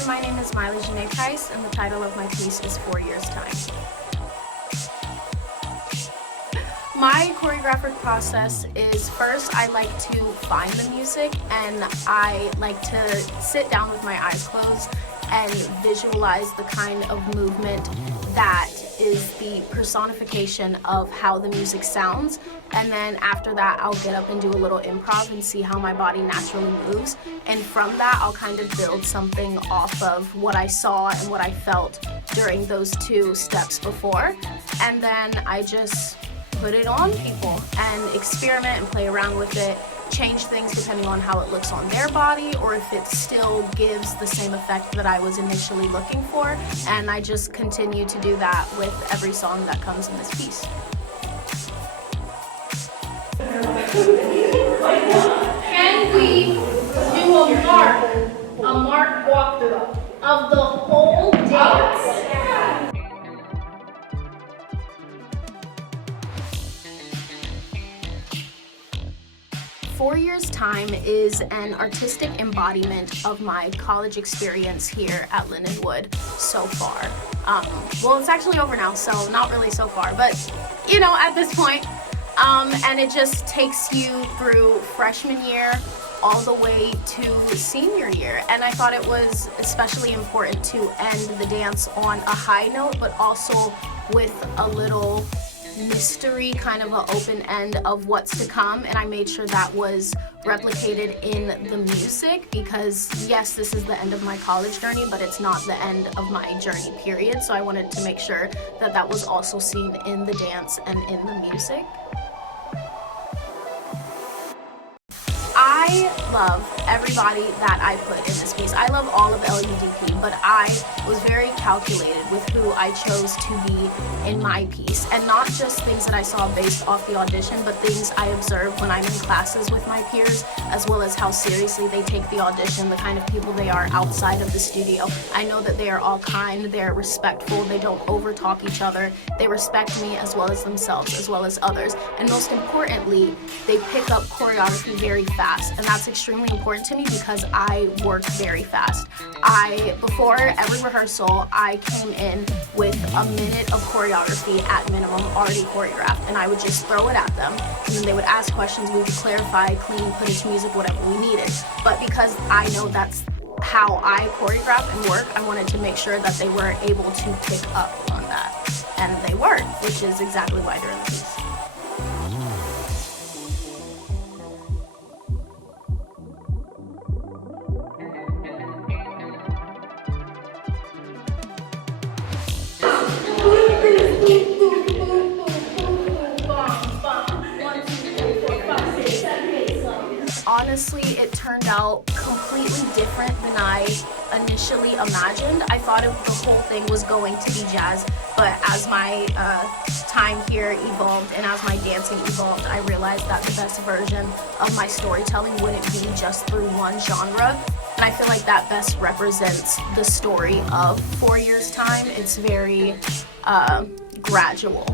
Hi, my name is Myla-Ja'nai and the title of my piece is 4 Years Time. My choreographic process is first I like to find the music and I like to sit down with my eyes closed and visualize the kind of movement that is the personification of how the music sounds, and then after that I'll get up and do a little improv and see how my body naturally moves, and from that I'll kind of build something off of what I saw and what I felt during those 2 steps before, and then I just put it on people and experiment and play around with it, change things depending on how it looks on their body or if it still gives the same effect that I was initially looking for, and I just continue to do that with every song that comes in this piece. Can we do a mark walkthrough of the whole dance? 4 Years Time is an artistic embodiment of my college experience here at Lindenwood so far. Well, it's actually over now, so not really so far, but you know, at this point. And it just takes you through freshman year all the way to senior year. And I thought it was especially important to end the dance on a high note, but also with a little mystery, kind of an open end of what's to come, and I made sure that was replicated in the music because yes, this is the end of my college journey, but it's not the end of my journey period, so I wanted to make sure that that was also seen in the dance and in the music. I love everybody that I put in this piece. I love all of LUDP, but I was very calculated with who I chose to be in my piece, and not just things that I saw based off the audition, but things I observed when I'm in classes with my peers, as well as how seriously they take the audition, the kind of people they are outside of the studio. I know that they are all kind, they're respectful, they don't overtalk each other, they respect me as well as themselves, as well as others, and most importantly, they pick up choreography very fast, and that's extremely important to me because I work very fast. Before every rehearsal, I came in with a minute of choreography at minimum already choreographed, and I would just throw it at them, and then they would ask questions, we would clarify, clean, put into music, whatever we needed. But because I know that's how I choreograph and work, I wanted to make sure that they were able to pick up on that, and they were, which is exactly why they're in the piece. Honestly, it turned out completely different than I initially imagined. I thought the whole thing was going to be jazz, but as my time here evolved and as my dancing evolved, I realized that the best version of my storytelling wouldn't be just through one genre. And I feel like that best represents the story of 4 Years Time. It's very gradual.